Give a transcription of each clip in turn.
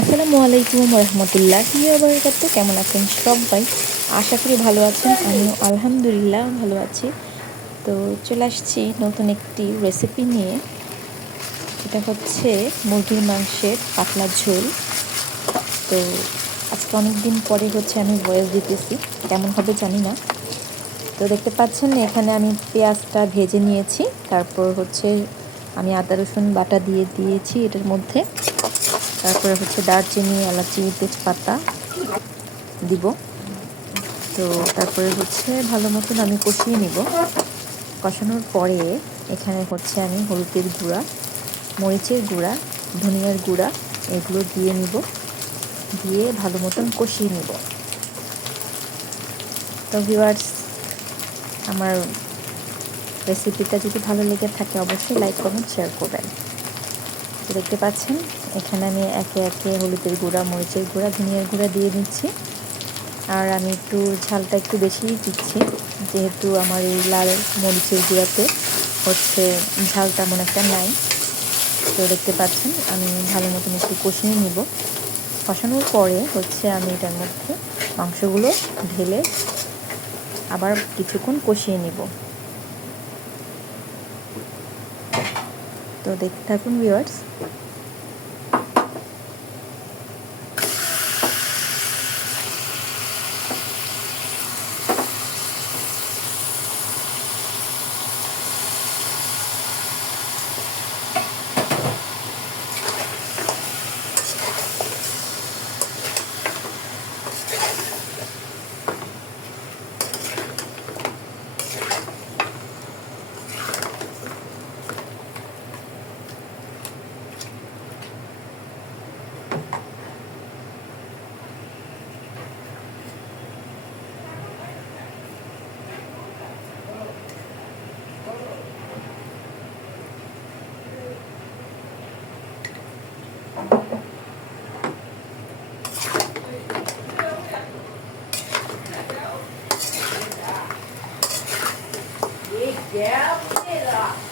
আসসালামু আলাইকুম রহমতুল্লাহ বারকাত কেমন আছেন সবাই? আশা করি ভালো আছেন, আমিও আলহামদুলিল্লাহ ভালো আছি। তো চলে আসছি নতুন একটি রেসিপি নিয়ে। এটা হচ্ছে মুরগির মাংসের পাতলা ঝোল। তো আজকে অনেক দিন পরে হচ্ছে আমি ভয়েস দিতেছি, কেমন হবে জানি না। তো দেখতে পাচ্ছেন এখানে আমি পেঁয়াজটা ভেজে নিয়েছি, তারপর হচ্ছে আমি আদা রসুন বাটা দিয়ে দিয়েছি এটার মধ্যে। তারপরে হচ্ছে দারচিনি, এলাচি, তেজপাতা দিব। তো তারপরে হচ্ছে ভালো মতন আমি কষিয়ে নিব। কষানোর পরে এখানে হচ্ছে আমি হলুদের গুঁড়া, মরিচের গুঁড়া, ধনিয়ার গুঁড়া এগুলো দিয়ে নিব। দিয়ে ভালো মতন কষিয়ে নিব। তো ভিউয়ার্স আমার রেসিপিটা যদি ভালো লেগে থাকে অবশ্যই লাইক করুন শেয়ার করবেন। দেখতে পাচ্ছেন এখানে আমি একে একে হলুদের গুঁড়া, মরিচের গুঁড়া, ধনিয়ার গুঁড়া দিয়ে দিচ্ছি। আর আমি একটু ঝালটা একটু বেশিই দিচ্ছি, যেহেতু আমার এই লাল মরিচের গুঁড়াতে হচ্ছে ঝাল তেমন একটা নাই। তো দেখতে পাচ্ছেন, আমি ভালো মতন একটু কষিয়ে নিব। কষানোর পরে হচ্ছে আমি এটার মধ্যে মাংসগুলো ঢেলে আবার কিছুক্ষণ কষিয়ে নিব। তো দেখতে থাকুন viewers Yeah, I'll get up.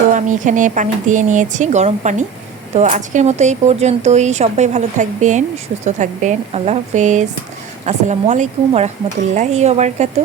তো আমি এখানে পানি দিয়ে নিয়েছি, গরম পানি। তো আজকের মতো এই পর্যন্তই। সবাই ভালো থাকবেন, সুস্থ থাকবেন। আল্লাহ হাফেজ। আসসালামু আলাইকুম রহমতুল্লাহি ওবরকাতু